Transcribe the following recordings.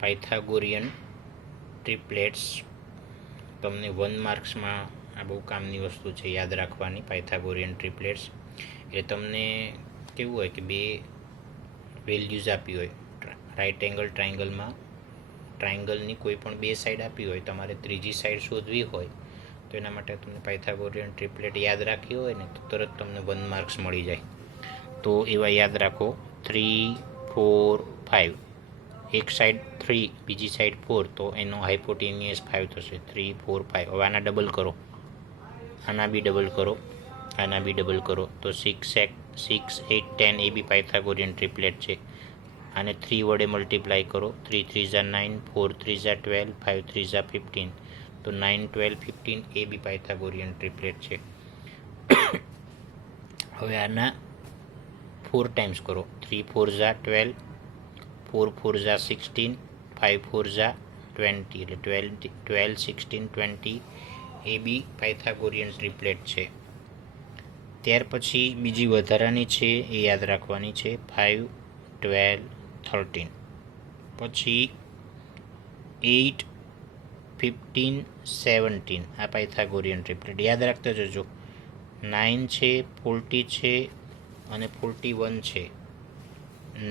Pythagorean ટ્રિપ્લેટ્સ તમને 1 માર્ક્સમાં આ બહુ કામની વસ્તુ છે યાદ રાખવાની. પાયથાગોરિયન ટ્રિપ્લેટ્સ એટલે તમને કેવું હોય કે બે વેલ્યુઝ આપી હોય, રાઇટ એંગલ ટ્રાયંગલમાં ટ્રાયંગલની કોઈ પણ બે સાઈડ આપી હોય, તમારે ત્રીજી સાઈડ શોધવી હોય તો એના માટે તમને પાયથાગોરિયન ટ્રિપ્લેટ યાદ રાખી હોય ને તો તરત તમને 1 માર્ક્સ મળી જાય. તો એવા યાદ રાખો 3, 4, 5. એક સાઈડ 3 બીજી સાઈડ 4 તો એનો હાઇપોટેનિયસ 5 થશે. 3, 4, 5. હવે આના ડબલ કરો, આના બી ડબલ કરો, આના બી ડબલ કરો તો 6, 8, 10 એ બી પાયથાગોરિયન ટ્રિપ્લેટ છે. આને 3 વડે મલ્ટીપ્લાય કરો. 3 3 ઝા 9, 4 3 ઝા 12, 5 3 ઝા 15 તો 9, 12, 15 એ બી પાયથાગોરિયન ટ્રિપ્લેટ છે. હવે આના 4 ટાઈમ્સ કરો. 3 4 ઝા 12, 4 4 ઝા 16, 5 4 ઝા 20 એટલે 12, 16, 20 એ બી પાયથાગોરિયન ટ્રિપ્લેટ છે. ત્યાર પછી બીજી વધારાની છે એ યાદ રાખવાની છે 5, 12, 13. પછી 8, 15, 17 આ પાયથાગોરિયન ટ્રિપ્લેટ યાદ રાખતા જજો. 9 છે, 40 છે અને 41 છે.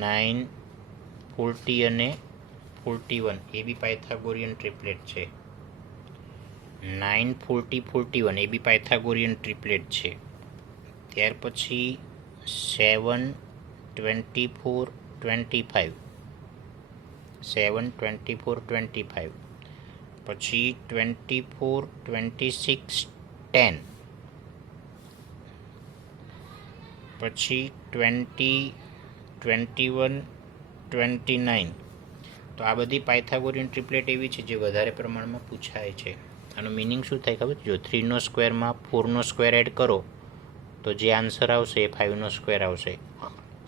9, 40 અને 41 એ બી પાયથાગોરિયન ટ્રિપ્લેટ છે. 9, 40, 41 એ બી પાયથાગોરિયન ટ્રિપ્લેટ છે. ત્યાર પછી 7, 24, 25. 7, 24, 25. પછી 24, 26, 10. પછી 20, 21, 29. તો આ બધી પાયથાગોરિયન ટ્રિપ્લેટ એવી છે જે વધારે પ્રમાણમાં પૂછાય છે. આનો મિનિંગ શું થાય ખબર? જો 3નો સ્ક્વેરમાં 4નો સ્ક્વેર એડ કરો તો જે આન્સર આવશે એ 5નો સ્ક્વેર આવશે.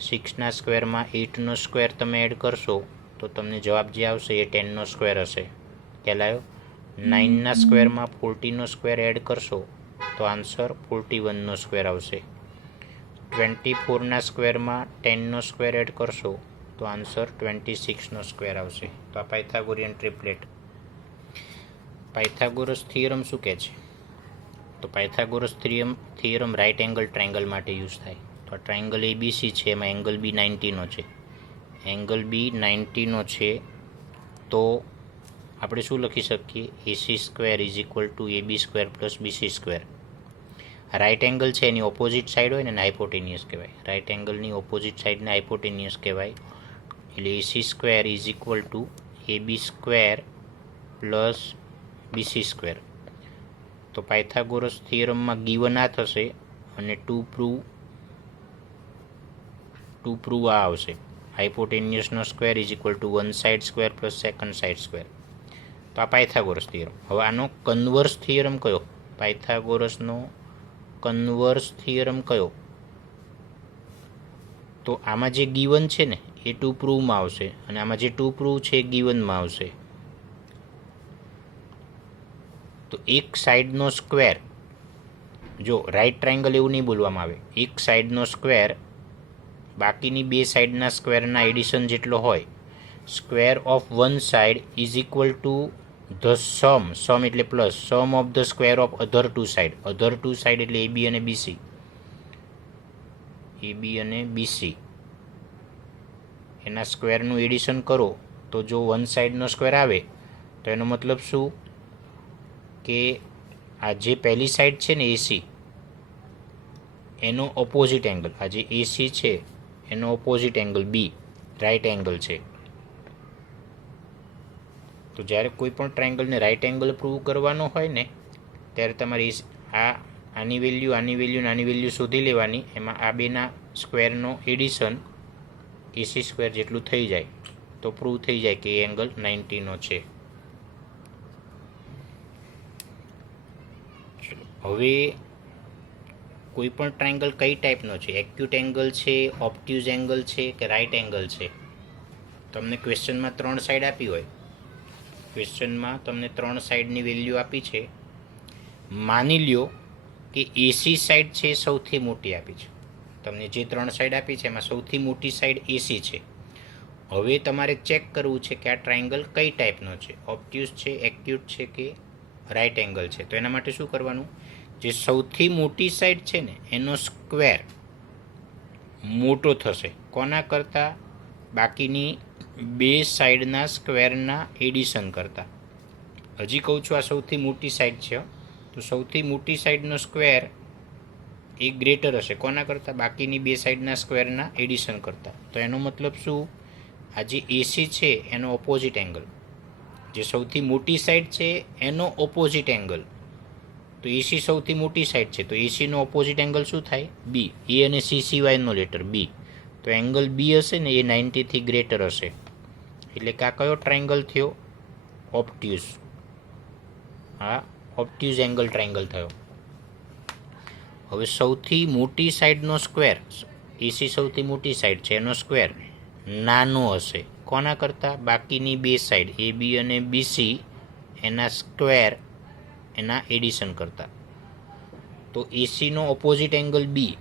6ના સ્ક્વેરમાં 8નો સ્ક્વેર તમે એડ કરશો તો તમને જવાબ જે આવશે એ 10નો સ્ક્વેર હશે. ખ્યાલ આવ્યો? 9ના સ્ક્વેરમાં 40નો સ્ક્વેર એડ કરશો તો આન્સર 41નો સ્ક્વેર આવશે. 24ના સ્ક્વેરમાં 10નો સ્ક્વેર એડ કરશો તો આન્સર 26નો સ્ક્વેર આવશે. તો આ પાયથાગોરિયન ટ્રિપ્લેટ. પાયથાગોરસ થિયરમ શું કહે છે? તો Pythagoras theorem right angle triangle માટે યુઝ થાય. તો આ ટ્રાયંગલ ABC છે, એમાં એંગલ બી 90નો છે. એંગલ બી 90નો છે તો આપણે શું લખી શકીએ? AC² is equal to AB² plus BC². Right angle છે એની ઓપોઝિટ સાઈડ હોય ને એને હાઇપોટેનિયસ કહેવાય. રાઇટ એંગલની ઓપોઝિટ સાઈડને હાઇપોટેનિયસ કહેવાય. એટલે AC² is equal to AB² plus BC². તો પાયથાગોરસ થિયરમમાં ગીવન આ થશે અને ટુ પ્રૂવ આ આવશે. હાઇપોટેનિયસનો square is equal to 1 side square plus 2nd side square. તો આ પાયથાગોરસ થિયરમ. હવે આનો કન્વર્સ થિયરમ કયો? પાયથાગોરસનો કન્વર્સ થિયરમ કયો? તો આમાં જે ગીવન છે ને એ ટુ પ્રૂવમાં આવશે અને આમાં જે ટુ પ્રૂવ છે એ ગીવનમાં આવશે. તો એક સાઈડનો સ્ક્વેર, જો રાઇટ ટ્રાયંગલ એવું નહીં બોલવામાં આવે, એક સાઈડનો સ્ક્વેર બાકીની બે સાઈડના સ્ક્વેરના એડિશન જેટલો હોય. Square of one side is equal to the sum એટલે plus sum of the square of other two side. Other two side એટલે AB અને BC. AB અને BC એના સ્ક્વેરનું એડિશન કરો તો જો વન સાઈડનો સ્ક્વેર આવે તો એનો મતલબ શું કે આ જે પહેલી સાઈડ છે ને AC એનો ઓપોઝિટ એંગલ, આ જે AC છે એનો opposite angle B right angle છે. તો જ્યારે કોઈ પણ ટ્રાયંગલને રાઇટ એંગલ પ્રૂવ કરવાનો હોય ને ત્યારે તમારે આની વેલ્યુ આની વેલ્યુ શોધી લેવાની. એમાં આ બેના સ્ક્વેરનો એડિશન AC² જેટલું થઈ જાય તો પ્રૂવ થઈ જાય કે એ એંગલ 90નો છે. હવે કોઈ પણ ટ્રાયંગલ કઈ ટાઈપનો છે? એક્યુટ એંગલ છે, ઓબ્ટ્યુઝ એંગલ છે કે રાઇટ એંગલ છે? તમને ક્વેશ્ચનમાં 3 સાઈડ આપી હોય, ક્વેશ્ચનમાં તમને 3 સાઈડની વેલ્યુ આપી છે. માની લ્યો કે AC સાઈડ છે સૌથી મોટી આપી છે. તમને જે 3 સાઈડ આપી છે એમાં સૌથી મોટી સાઈડ AC છે. હવે તમારે ચેક કરવું છે કે આ ટ્રાયંગલ કઈ ટાઈપનો છે, ઓબ્ટ્યુઝ છે, એક્યુટ છે કે રાઇટ એંગલ છે. તો એના માટે શું કરવાનું, જે સૌથી મોટી સાઈડ છે ને એનો સ્ક્વેર મોટો થશે કોના કરતાં, બાકીની બે સાઈડના સ્ક્વેરના એડિશન કરતાં. હજી કહું છું, આ સૌથી મોટી સાઈડ છે, તો સૌથી મોટી સાઈડનો સ્ક્વેર એ ગ્રેટર હશે કોના કરતાં, બાકીની બે સાઈડના સ્ક્વેરના એડિશન કરતાં. તો એનો મતલબ શું, આ જે એસી છે એનો ઓપોઝિટ એંગલ, જે સૌથી મોટી સાઈડ છે એનો ઓપોઝિટ એંગલ. તો એસી સૌથી મોટી સાઈડ છે, તો એસીનો ઓપોઝિટ એંગલ શું થાય, બી. એ અને સી સિવાયનો લેટર બી. તો એંગલ બી હશે ને એ 90થી ગ્રેટર હશે. એટલે કે આ કયો ટ્રાયંગલ થયો, ઓબ્ટ્યુઝ. આ ઓબ્ટ્યુઝ એંગલ ટ્રાયંગલ થયો. હવે સૌથી મોટી સાઈડનો સ્ક્વેર, એસી સૌથી મોટી સાઈડ છે એનો સ્ક્વેર નાનો હશે કોના કરતાં, બાકીની બે સાઈડ એ બી અને બીસી એના સ્ક્વેર એના એડિશન કરતાં. તો એસીનો ઓપોઝિટ એંગલ બી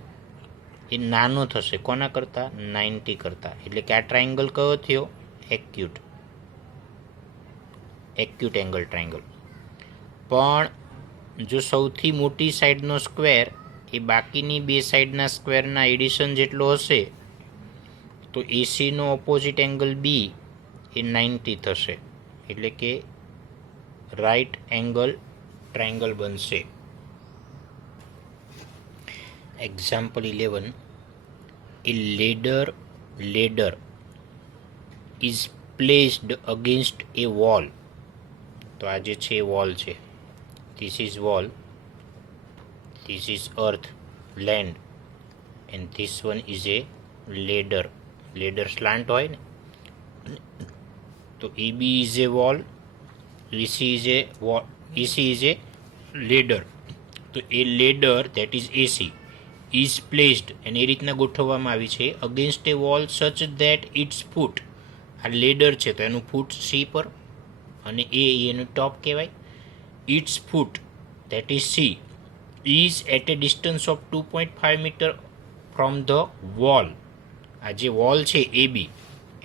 એ નાનો થશે કોના કરતાં, 90 કરતાં. એટલે કે આ ટ્રાયંગલ કયો થયો, એક્યુટ. Acute angle triangle. પણ જો સૌથી મોટી સાઈડનો સ્ક્વેર એ બાકીની બે સાઈડના સ્ક્વેરના એડિશન જેટલો હશે, તો એસીનો ઓપોઝિટ એંગલ બી એ 90 થશે. એટલે કે રાઇટ એંગલ ટ્રાયંગલ બનશે. એક્ઝામ્પલ 11, a ladder is placed against a wall. તો આ જે છે એ વોલ છે, this is wall, this is earth, land, and this one is a ladder. Ladder slant હોય ને, તો A B is a wall, AC is a ladder. તો a ladder that is AC is placed, અને એ રીતના ગોઠવવામાં આવી છે against a wall such that it's ફૂટ. આ લેડર છે તો એનું ફૂટ સી પર, અને એનું ટોપ કહેવાય. Its foot that is C is at a distance of 2.5 metre from the wall. આ જે વોલ છે એ બી,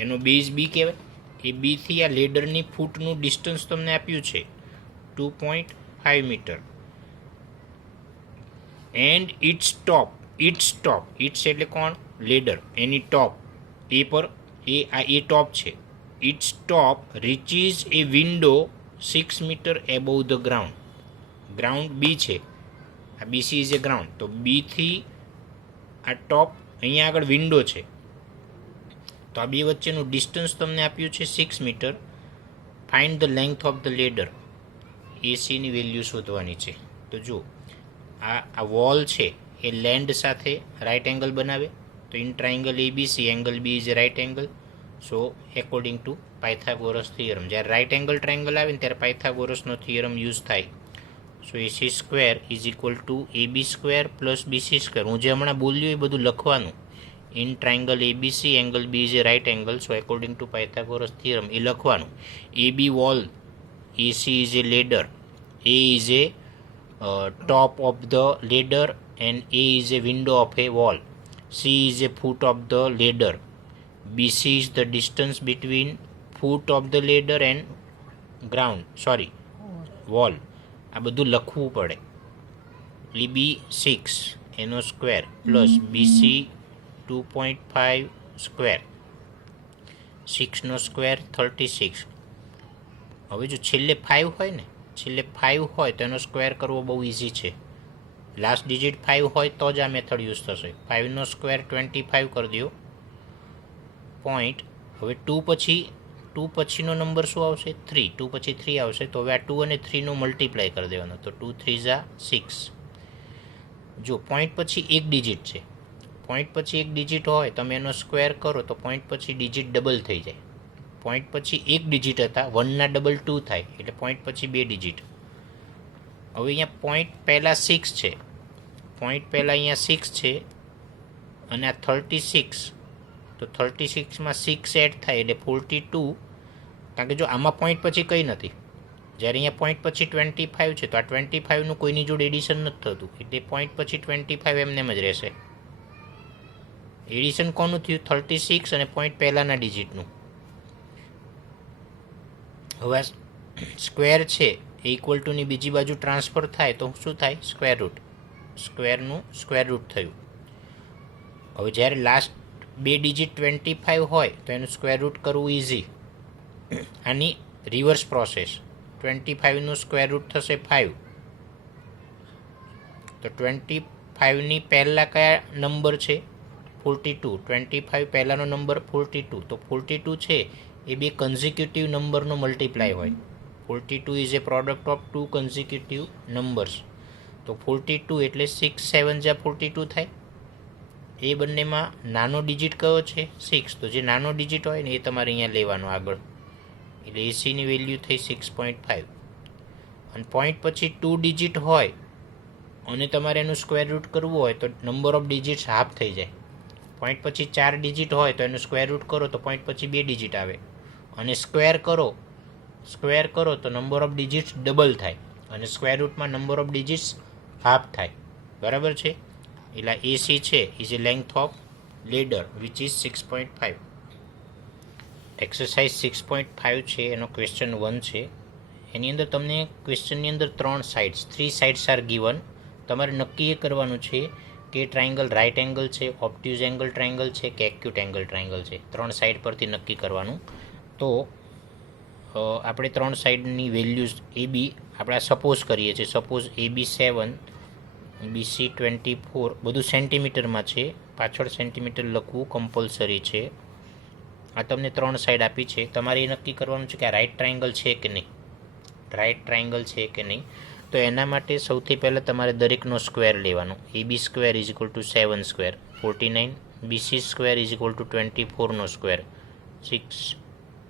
એનો બેઝ બી કહેવાય. એ બીથી આ લેડરની ફૂટનું ડિસ્ટન્સ તમને આપ્યું છે 2.5 metre. And its top, its એટલે કોણ, લેડર, એની ટોપ એ પર, એ ટોપ છે. Its top reaches a window 6 metre above the ground. Ground B છે, આ બીસી ઇઝ એ ગ્રાઉન્ડ. તો બીથી આ ટોપ, અહીંયા આગળ વિન્ડો છે, તો આ બે વચ્ચેનું ડિસ્ટન્સ તમને આપ્યું છે 6 metre. Find the length of the ladder. એસીની વેલ્યુ શોધવાની છે. તો જો આ વોલ છે એ લેન્ડ સાથે રાઇટ એંગલ બનાવે, તો in triangle ABC angle B is right angle. So according to Pythagoras theorem, જ્યારે રાઇટ એંગલ ટ્રાયંગલ આવે ને ત્યારે પાયથાગોરસનો થિયરમ યુઝ થાય. So AC square is equal to AB square plus BC square. હું જે હમણાં બોલ્યું એ બધું લખવાનું. In triangle ABC angle B is a right angle, so according to Pythagoras theorem એ લખવાનું. AB wall, AC is a ladder, A is a top of the ladder, and A is a window of a wall. C is a foot of the ladder. BC is the distance between foot of the ladder and wall. આ બધું લખવું પડે. EB 6 એનો square plus BC 2.5 square, 6નો square 36. હવે જો છેલ્લે 5 હોય ને, છેલ્લે 5 હોય તો એનો સ્ક્વેર કરવો બહુ ઇઝી છે. લાસ્ટ ડિજિટ 5 હોય તો જ આ મેથડ યુઝ થશે. 5નો સ્ક્વેર 25 કરી દો પોઈન્ટ. હવે 2 પછીનો નંબર શું આવશે, 3. 2 પછી 3 આવશે, તો હવે આ 2 અને 3નો મલ્ટીપ્લાય કરી દેવાનો, તો 2 3 6. જો પોઈન્ટ પછી એક ડિજિટ છે, પોઈન્ટ પછી એક ડિજિટ હોય તમે એનો સ્ક્વેર કરો તો પોઈન્ટ પછી ડિજિટ ડબલ થઈ જાય. પોઈન્ટ પછી એક ડિજિટ હતા, 1ના ડબલ 2 થાય, એટલે પોઈન્ટ પછી 2 ડિજિટ. હવે અહીંયા પોઈન્ટ પહેલાં 6 છે, પોઈન્ટ પહેલાં અહીંયા 6 છે, અને આ 36, તો 36માં 6 એડ થાય એટલે 42. કારણ કે જો આમાં પોઈન્ટ પછી કંઈ નથી, જ્યારે અહીંયા પોઈન્ટ પછી 25 છે, તો આ 25નું કોઈની જોડે એડિશન નથી થતું, એટલે પોઈન્ટ પછી 25 એમને જ રહેશે. એડિશન કોનું થયું, 36 અને પોઈન્ટ પહેલાંના ડિજિટનું, હવે સ્ક્વેર છે એ ઇક્વલ ટુની બીજી બાજુ ટ્રાન્સફર થાય તો શું થાય? Square root. સ્ક્વેરનું સ્ક્વેર રૂટ થયું. હવે જ્યારે લાસ્ટ બે ડિજિટ 25 હોય તો એનું સ્ક્વેર રૂટ કરવું ઇઝી. આની રિવર્સ પ્રોસેસ. 25નું સ્ક્વેર રૂટ થશે 5. તો 25ની પહેલાં કયા નંબર છે? 42. 25 પહેલાંનો નંબર 42. તો 42 છે એ બે કન્ઝિક્યુટિવ નંબરનો મલ્ટીપ્લાય હોય. 42 is a product of two consecutive numbers. તો 42 એટલે 6 7 જ્યાં 42 થાય. એ બંનેમાં નાનો ડિજિટ કયો છે? 6. તો જે નાનો ડિજિટ હોય ને એ તમારે અહીંયા લેવાનો આગળ. એટલે એસીની વેલ્યુ થઈ 6.5. અને પોઈન્ટ પછી 2 ડિજિટ હોય અને તમારે એનું સ્ક્વેર રૂટ કરવું હોય તો નંબર ઓફ ડિજિટ્સ હાફ થઈ જાય. પોઈન્ટ પછી 4 ડિજિટ હોય તો એનું સ્ક્વેર રૂટ કરો તો પોઈન્ટ પછી 2 ડિજિટ આવે. અને સ્ક્વેર કરો તો નંબર ઓફ ડિજિટ્સ ડબલ થાય. અને સ્ક્વેર રૂટમાં નંબર ઓફ ડિજિટ્સ હાફ થાય. બરાબર છે? એટલે એસી છે is a length of ladder which is 6.5. Exercise 6.5 છે એનો ક્વેશ્ચન 1 છે. એની અંદર તમને ક્વેશ્ચનની અંદર 3 સાઇડ્સ આર ગીવન. તમારે નક્કી એ કરવાનું છે કે ટ્રાયંગલ રાઇટ એંગલ છે, ઓબ્ટ્યુઝ એંગલ ટ્રાયંગલ છે કે એક્યુટ એંગલ ટ્રાયંગલ છે. 3 સાઇડ પરથી નક્કી કરવાનું. તો આપણે 3 સાઇડની વેલ્યુઝ એ બી આપણે સપોઝ કરીએ છીએ. સપોઝ AB 7, BC 24, બધું સેન્ટીમીટરમાં છે. પાછળ સેન્ટીમીટર લખવું કમ્પલસરી છે. આ તમને 3 સાઇડ આપી છે. તમારે એ નક્કી કરવાનું છે કે આ રાઇટ ટ્રાયંગલ છે કે નહીં. તો એના માટે સૌથી પહેલાં તમારે દરેકનો સ્ક્વેર લેવાનો. AB square is equal to 7 square 49. BC square is equal to 24નો સ્ક્વેર 6.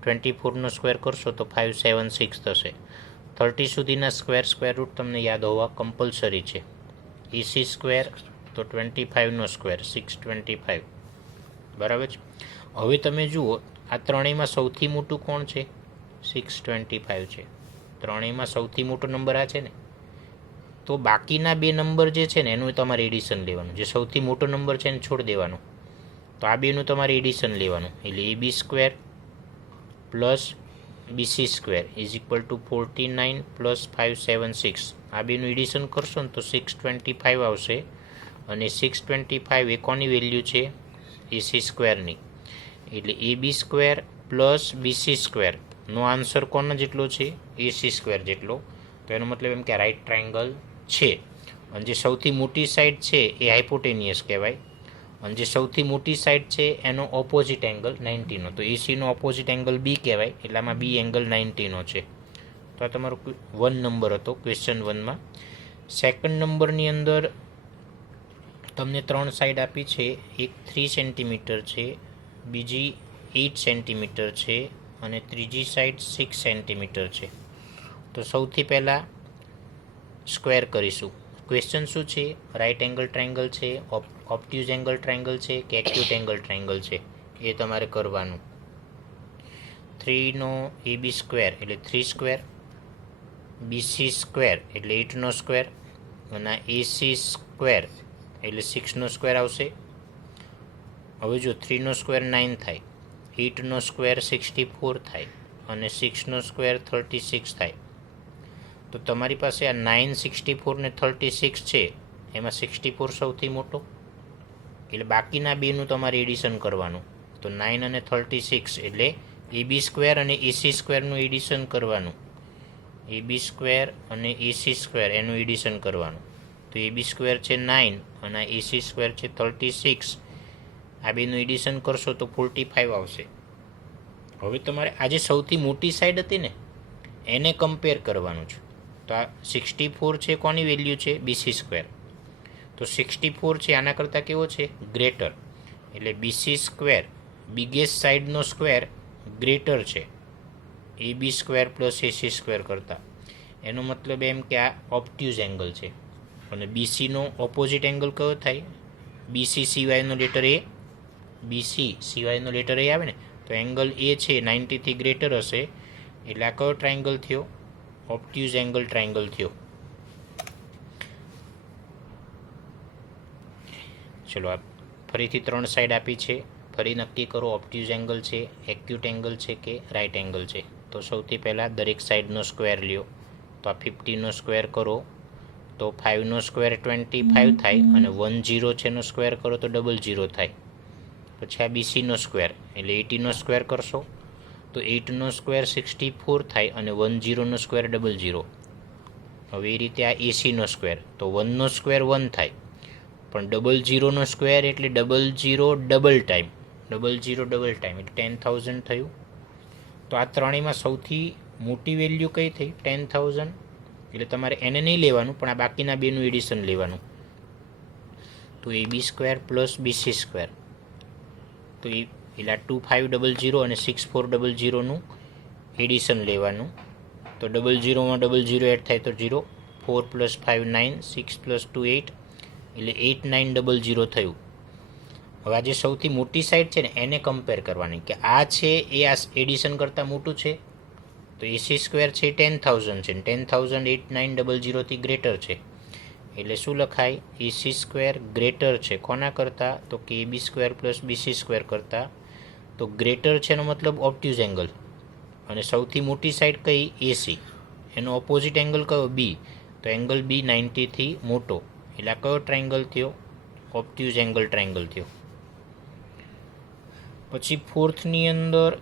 24નો સ્ક્વેર કરશો તો 5 7 6 થશે. 30 સુધીના સ્ક્વેર રૂટ તમને યાદ હોવા કમ્પલસરી છે. AC સ્ક્વેર તો 25નો સ્ક્વેર 625. બરાબર છે? હવે તમે જુઓ આ ત્રણેયમાં સૌથી મોટું કોણ છે? 625 છે. ત્રણેયમાં સૌથી મોટો નંબર આ છે ને. તો બાકીના બે નંબર જે છે ને એનું તમારે એડિશન લેવાનું. જે સૌથી મોટો નંબર છે એને છોડી દેવાનો. તો આ બેનું તમારે એડિશન લેવાનું. એટલે AB square plus BC square is equal two 49 plus 576. આ બેનું એડિશન કરશો ને તો 625 આવશે. અને 625 એ કોની વેલ્યુ છે? AC સ્ક્વેરની. એટલે AB સ્ક્વેર પ્લસ BC સ્ક્વેરનો આન્સર કોના જેટલો છે? AC સ્ક્વેર જેટલો. તો એનો મતલબ એમ કે રાઇટ ટ્રાયંગલ છે. અને જે સૌથી મોટી સાઈડ છે એ હાઇપોટેનિયસ કહેવાય. અને જે સૌથી મોટી સાઈડ છે એનો ઓપોઝિટ એંગલ 90નો. તો એસીનો ઓપોઝિટ એંગલ બી કહેવાય. એટલે આમાં બી એંગલ 90નો છે. તો આ તમારો 1 નંબર હતો ક્વેશ્ચન 1માં. સેકન્ડ નંબરની અંદર તમને 3 સાઈડ આપી છે. એક 3 સેન્ટીમીટર છે, બીજી 8 સેન્ટીમીટર છે અને ત્રીજી સાઈડ 6 સેન્ટીમીટર છે. તો સૌથી પહેલાં સ્ક્વેર કરીશું. ક્વેશ્ચન શું છે? રાઇટ એંગલ ટ્રાયંગલ છે, ઓબ્ટ્યુઝ એંગલ ટ્રાયંગલ છે કે એક્યુટ એંગલ ટ્રાયંગલ છે એ તમારે કરવાનું. 3નો AB સ્ક્વેર એટલે 3 સ્ક્વેર, BC સ્ક્વેર એટલે 8નો સ્ક્વેર અને AC સ્ક્વેર એટલે 6નો સ્ક્વેર આવશે. હવે જો 3નો સ્ક્વેર 9 થાય, 8નો સ્ક્વેર 64 થાય અને 6નો સ્ક્વેર 36 થાય. તો તમારી પાસે આ 9, 64 ને 36 છે. એમાં 64 સૌથી મોટો. એટલે બાકીના બેનું તમારે એડિશન કરવાનું. તો 9 અને 36 એટલે AB સ્ક્વેર અને AC સ્ક્વેરનું એડિશન કરવાનું. AB સ્ક્વેર અને AC સ્ક્વેર એનું એડિશન કરવાનું. તો AB સ્ક્વેર છે 9 અને AC સ્ક્વેર છે 36. આ બેનું એડિશન કરશો તો 45 આવશે. હવે તમારે આ જે સૌથી મોટી સાઈડ હતી ને એને કમ્પેર કરવાનું છે. તો આ 64 છે કોની વેલ્યુ છે? BC square. તો 64 છે આના કરતાં કેવો છે? ગ્રેટર. એટલે BC સ્ક્વેર બિગેસ્ટ સાઈડનો સ્ક્વેર ગ્રેટર છે AB square plus AC square કરતાં. એનો મતલબ એમ કે આ ઓબ્ટ્યુઝ એંગલ છે. અને BCનો ઓપોઝિટ એંગલ કયો થાય? BC સિવાયનો લેટર A. BC સિવાયનો લેટર A આવે ને તો એંગલ A છે 90થી ગ્રેટર હશે. એટલે આ કયો ટ્રાયંગલ થયો? ઓબ્ટ્યુઝ એંગલ ટ્રાયંગલ થયો. ચલો આ ફરીથી 3 સાઈડ આપી છે. ફરી નક્કી કરો ઓબ્ટ્યુઝ એંગલ છે, એક્યુટ એંગલ છે કે રાઇટ એંગલ છે. તો સૌથી પહેલાં દરેક સાઈડનો સ્ક્વેર લ્યો. તો આ 50નો સ્ક્વેર કરો તો 5નો સ્ક્વેર 25 થાય, અને 10 છે એનો સ્ક્વેર કરો તો 00 થાય. પછી આ BCનો સ્ક્વેર એટલે 80નો સ્ક્વેર કરશો તો 8નો સ્ક્વેર 64 થાય, અને 10નો સ્ક્વેર 00. હવે એ રીતે આ ACનો સ્ક્વેર તો 1નો સ્ક્વેર 1 થાય, પણ 00નો સ્ક્વેર એટલે 00 ડબલ ટાઈમ એટલે 10,000 થયું. તો આ ત્રણેયમાં સૌથી મોટી વેલ્યુ કઈ થઈ? 10,000. એટલે તમારે એને નહીં લેવાનું, પણ આ બાકીના બેનું એડિશન લેવાનું. તો AB square plus BC square, તો એ એટલે 2500 અને 6400નું એડિશન લેવાનું. તો 00માં 00 એડ થાય તો 0, 4 + 5 9, 6 + 2 8, એટલે 8900 થયું. હવે આ જે સૌથી મોટી સાઈડ છે ને એને કમ્પેર કરવાની કે આ છે એ આ એડિશન કરતાં મોટું છે. તો AC સ્ક્વેર છે 10,000 છે, 10,000 8900થી ગ્રેટર છે, એટલે શું લખાય? AC સ્ક્વેર ગ્રેટર છે કોના કરતાં? તો કે AB square plus BC square કરતાં. તો ગ્રેટર છે એનો મતલબ ઓબ્ટ્યુઝ એંગલ, અને સૌથી મોટી સાઈડ કઈ? AC. એનો ઓપોઝિટ એંગલ કયો? B. તો એંગલ B 90થી મોટો, એટલે આ કયો ટ્રાયંગલ થયો? ઓબ્ટ્યુઝ એંગલ ટ્રાયંગલ થયો. પછી ફોર્થની અંદર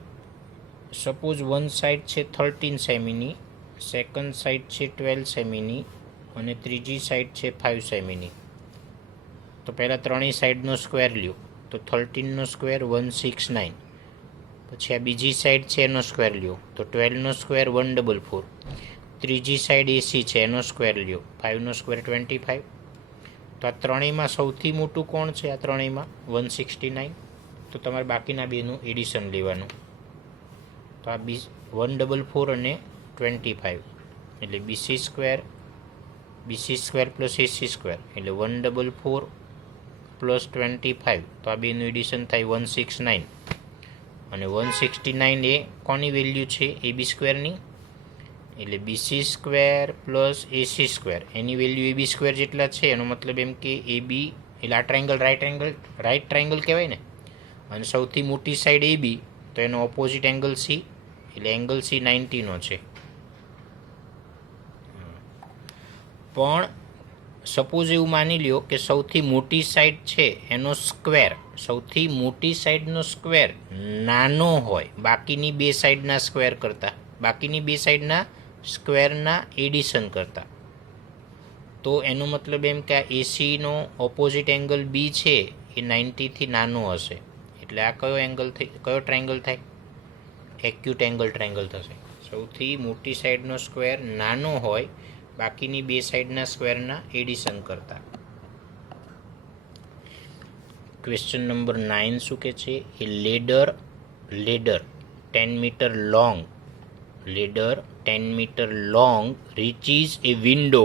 સપોઝ વન સાઈડ છે 13 સેમીની, સેકન્ડ સાઈડ છે 12 સેમીની, અને ત્રીજી સાઈડ છે 5 સેમીની. તો પહેલાં ત્રણેય સાઈડનો સ્ક્વેર લ્યો. તો 13નો સ્ક્વેર 169. પછી આ બીજી સાઈડ છે એનો સ્ક્વેર લ્યો. તો 12નો સ્ક્વેર 144. ત્રીજી સાઈડ AC છે એનો સ્ક્વેર લ્યો. 5નો સ્ક્વેર 25. તો આ ત્રણેયમાં સૌથી મોટું કોણ છે? આ ત્રણેયમાં 169. તો તમારે બાકીના બેનું એડિશન લેવાનું. તો આ 144 અને 25, એટલે BC square plus AC square એટલે 144 પ્લસ 25. તો આ બેનું એડિશન થાય 169, અને 169 એ કોની વેલ્યુ છે? AB સ્ક્વેરની. એટલે BC square plus AC square એની વેલ્યુ AB સ્ક્વેર જેટલા છે. એનો મતલબ એમ કે AB એટલે આ ટ્રાયંગલ રાઈટ ટ્રાયંગલ કહેવાય ને, અને સૌથી મોટી સાઈડ AB, તો એનો ઓપોઝિટ એંગલ C, એટલે એંગલ C 90નો છે. પણ સપોઝ એવું માની લ્યો કે સૌથી મોટી સાઈડ છે એનો સ્ક્વેર, સૌથી મોટી સાઈડનો સ્ક્વેર નાનો હોય બાકીની બે સાઈડના સ્ક્વેર કરતાં, બાકીની બે સાઈડના સ્ક્વેરના એડિશન કરતાં. તો એનો મતલબ એમ કે આ ACનો ઓપોઝિટ એંગલ B છે એ 90થી નાનો હશે. એટલે આ કયો એંગલ કયો ટ્રાયંગલ થાય? એક્યુટ એંગલ ટ્રાયંગલ થશે. સૌથી મોટી સાઈડનો સ્ક્વેર નાનો હોય બાકીની બે સાઈડના સ્ક્વેરના એડિશન કરતાં. ક્વેશ્ચન નંબર 9 શું કે છે? A ladder 10 metre long, ladder 10 metre long reaches a window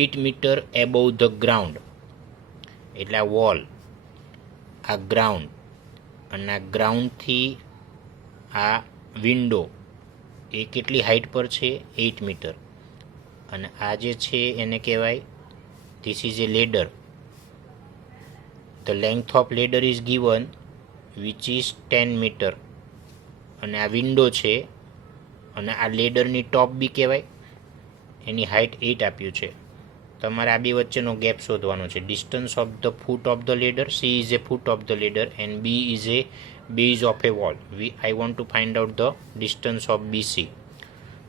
8 metre above the ground. એટલે આ વોલ, આ ગ્રાઉન્ડ, અને આ ગ્રાઉન્ડથી આ વિન્ડો એ કેટલી હાઈટ પર છે? 8 મીટર. અને આ જે છે એને કહેવાય this is a ladder. The length of ladder is given which is 10 metre. અને આ વિન્ડો છે, અને આ લેડરની ટોપ બી કહેવાય, એની હાઈટ 8 આપ્યું છે. તમારે આ બે વચ્ચેનો ગેપ શોધવાનો છે. Distance of the foot of the ladder, C is A foot of the ladder and B is A base of a wall. I want to find out the distance of BC.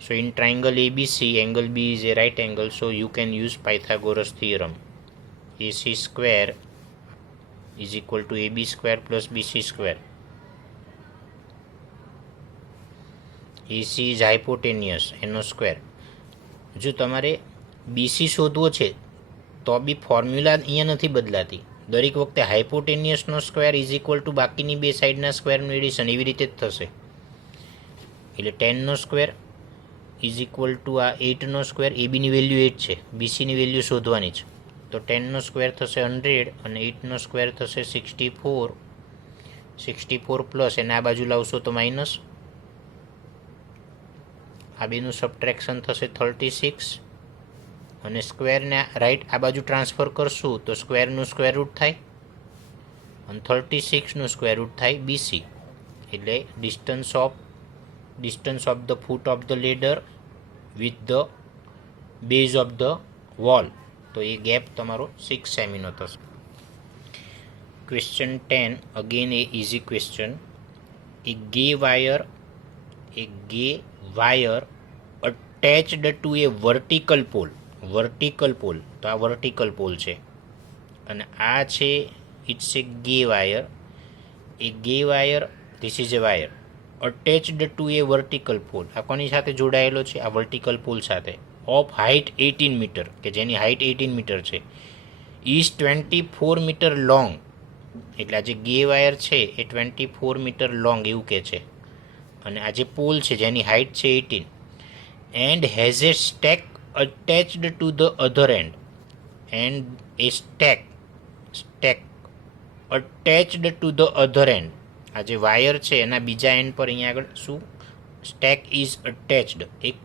So in triangle ABC, angle B is a right angle, so you can use Pythagoras theorem. AC square is equal to AB square plus BC square. AC is hypotenuse, એનો square. જો તમારે BC શોધવો છે તો બી formula અહીંયા નથી બદલાતી. દરેક વખતે હાઇપોટેનિયસનો સ્ક્વેર ઇઝ ઇક્વલ ટુ બાકીની બે સાઈડના સ્ક્વેરનું એડિશન એવી રીતે જ થશે. એટલે 10નો સ્ક્વેર ઇઝ ઇક્વલ ટુ આ 8નો સ્ક્વેર. એબીની વેલ્યુ 8 છે, બીસીની વેલ્યુ શોધવાની છે. તો 10નો સ્ક્વેર થશે 100 અને 8નો સ્ક્વેર થશે 64 પ્લસ એને આ બાજુ લાવશો તો માઇનસ. આ બેનું સબટ્રેક્શન થશે 36, અને સ્ક્વેરને રાઈટ આ બાજુ ટ્રાન્સફર કરશું તો સ્ક્વેરનું સ્ક્વેર રૂટ થાય, અને 36નું સ્ક્વેર રૂટ થાય BC. એટલે distance of distance of the foot of the ladder with the base of the wall. તો એ ગેપ તમારો 6 સેમીનો થશે. Question 10 again A easy question. A guy wire attached to a vertical pole. તો આ vertical pole છે અને આ છે it's A guy wire. A guy wire, this is a wire attached to a vertical pole. આ કોની સાથે જોડાયેલો છે? આ વર્ટિકલ પોલ સાથે. ઓફ હાઇટ 18 મીટર, કે જેની હાઇટ 18 મીટર છે. Is 24 metre long. એટલે આ જે ગે વાયર છે એ 24 મીટર લોંગ એવું કે છે. અને આ જે પોલ છે જેની હાઇટ છે 18, and has a stack attached to the other and. And A stack attached to the other and. આ જે વાયર છે એના બીજા એન્ડ પર અહીંયા આગળ શું સ્ટેક ઇઝ અટેચ્ડ, એક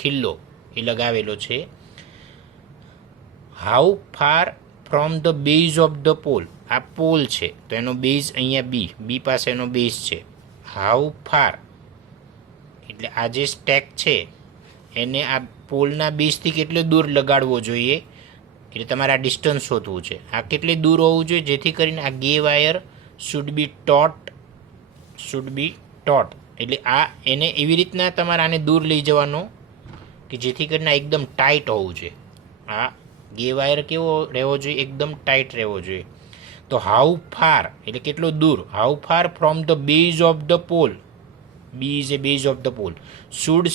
ખિલ્લો એ લગાવેલો છે. How far from the base of the pole. આ પોલ છે તો એનો બેઝ અહીંયા બી પાસે એનો બેઝ છે. હાઉ ફાર એટલે આ જે સ્ટેક છે એને આ પોલના બેઝથી કેટલે દૂર લગાડવો જોઈએ, એટલે તમારે આ ડિસ્ટન્સ શોધવું છે. આ કેટલે દૂર હોવું જોઈએ જેથી કરીને આ ગે વાયર શુડ બી ટોટ. એટલે આ એને એવી રીતના તમારે આને દૂર લઈ જવાનો કે જેથી કરીને આ એકદમ ટાઈટ હોવું જોઈએ. આ ગે વાયર કેવો રહેવો જોઈએ? એકદમ ટાઈટ રહેવો જોઈએ. તો હાઉ ફાર એટલે કેટલો દૂર. How far from the base of the pole. B is a base of the pole. Should